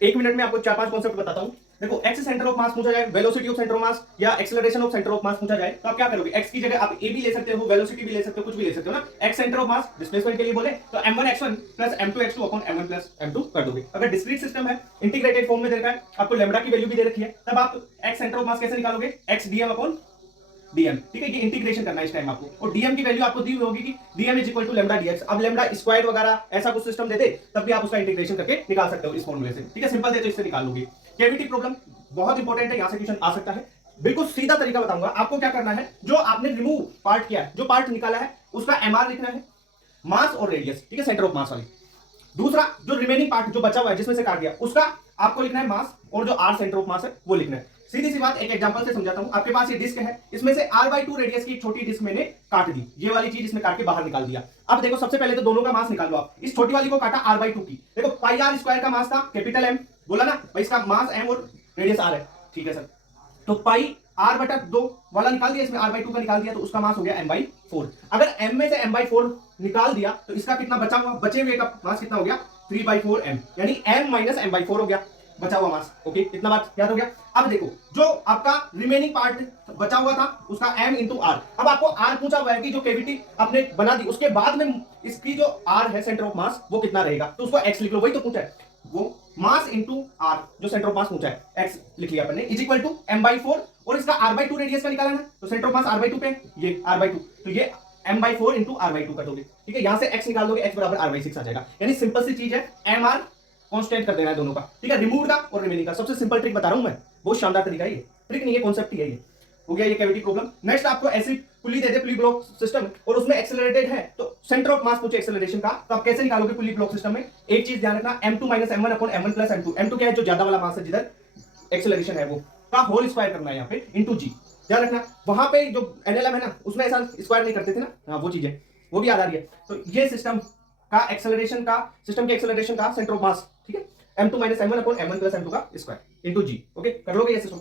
एक मिनट में आपको 4-5 कॉन्सेप्ट बताता हूं। देखो, एक्स सेंटर ऑफ मास पूछा जाए, velocity of centre of mass या acceleration of centre of mass पूछा जाए तो आप क्या करोगे? एक्स की जगह आप ए भी ले सकते हो, वेलोसिटी भी ले सकते हो, कुछ भी ले सकते हो ना। X centre of mass displacement के लिए बोले तो m1 x1 plus m2 x2 upon m1 plus m2 कर दोगे। अगर डिस्क्रीट सिस्टम है, इंटीग्रेटेड फॉर्म में दे रखा है, आपको लैम्बडा की वैल्यू भी दे रखी है, तब आप एक्स सेंटर ऑफ मास कैसे निकालोगे? x dm upon DM. ठीक है, ये इंटीग्रेशन करना है इस टाइम आपको, और डीएम की वैल्यू आपको दी हुई होगी कि DM is equal to lambda DX. अब लैम्डा स्क्वायर वगैरह ऐसा कुछ सिस्टम दे दे तब भी आप उसका इंटीग्रेशन करके निकाल सकते हो इस फॉर्मूले से। ठीक है, सिंपल दे तो इससे निकाल लोगे। कैविटी प्रॉब्लम बहुत इंपॉर्टेंट है, यहां से क्वेश्चन आ सकता है। बिल्कुल सीधा तरीका बताऊंगा आपको। क्या करना है, जो आपने रिमूव पार्ट किया है, जो पार्ट निकाला है, उसका एमआर लिखना है, मास और रेडियस। ठीक है, सेंटर ऑफ मास वाली। दूसरा, जो रिमेनिंग पार्ट जो बचा हुआ है जिसमें से काट गया, उसका आपको लिखना है मास, और जो आर सेंटर ऑफ मास है वो लिखना है। सीधी सी बात, एक एग्जांपल से समझाता हूं। आपके पास ये डिस्क है, इसमें से r/2 रेडियस की एक छोटी डिस्क मैंने काट दी, ये वाली चीज इसमें काट के बाहर निकाल दिया। अब देखो, सबसे पहले तो दोनों का मास निकाल लो आप। इस छोटी वाली को काटा r/2 की, देखो पाई आर स्क्वायर का मास था कैपिटल M, बोला ना भाई, इसका मास m और रेडियस r है। ठीक है सर, तो पाई r/2 वाला निकाल दिया, इसमें r/2 का निकाल दिया, तो उसका मास हो गया m/4। अगर m में से m/4 निकाल दिया तो इसका कितना बचा हुआ, बचे हुए का मास कितना हो गया? 3/4m, यानी m माइनस m/4 हो गया बचा हुआ मास। ओके, इतना बात याद हो गया। अब देखो, जो आपका रिमेनिंग पार्ट बचा हुआ था उसका m इंटू आर। अब आपको r पूछा हुआ है कि जो कैविटी आपने बना दी उसके बाद में इसकी जो r है सेंटर ऑफ मास वो कितना रहेगा, तो उसको x लिख लो। वही तो पूछा है, वो मास इंटू आर, जो सेंटर ऑफ मास पूछा है, x लिख लिया अपन ने, इज इक्वल टू m/4, और इसका r/2 रेडियस का निकालना है, तो सेंटर ऑफ मास r/2 पे, ये r/2, तो ये m/4 इंटू r/2 कर दोगे। ठीक है, यहां से x निकाल दोगे, x बराबर r/6 आ जाएगा। यानी सिंपल सी चीज है, mr कांस्टेंट कर देना है दोनों का। ठीक है, रिमूव का और रिमेनिंग का। सबसे सिंपल ट्रिक बता रहा हूं मैं, बहुत शानदार तरीका है ये। ट्रिक नहीं है, कॉन्सेप्ट ही है ये। हो गया ये कैविटी प्रॉब्लम। नेक्स्ट, आपको ऐसी पुली दे दे, पुली ब्लॉक सिस्टम, और उसमें एक्सेलरेटेड है, तो सेंटर ऑफ मास पूछे एक्सेलरेशन का, तो आप कैसे निकालोगे पुली ब्लॉक सिस्टम में? एक चीज ध्यान रखना, m2 minus m1 upon m1 plus m2। m2 क्या है? जो ज्यादा वाला मास है, जिधर एक्सेलरेशन है, वो का होल स्क्वायर करना है यहाँ पे, इंटू जी। ध्यान रखना, वहां पे जो एनएलएम है ना, उसमें ऐसा स्क्वायर नहीं करते थे ना, हाँ वो चीज है, वो भी याद आ रही है। तो ये सिस्टम का एक्सेलरेशन का, सिस्टम के एक्सेलरेशन का सेंटर ऑफ मास, ठीक है, m2 minus m1 upon m1 plus m2 का स्क्वायर इंटू जी। ओके, कर लोगे ये सिस्टम?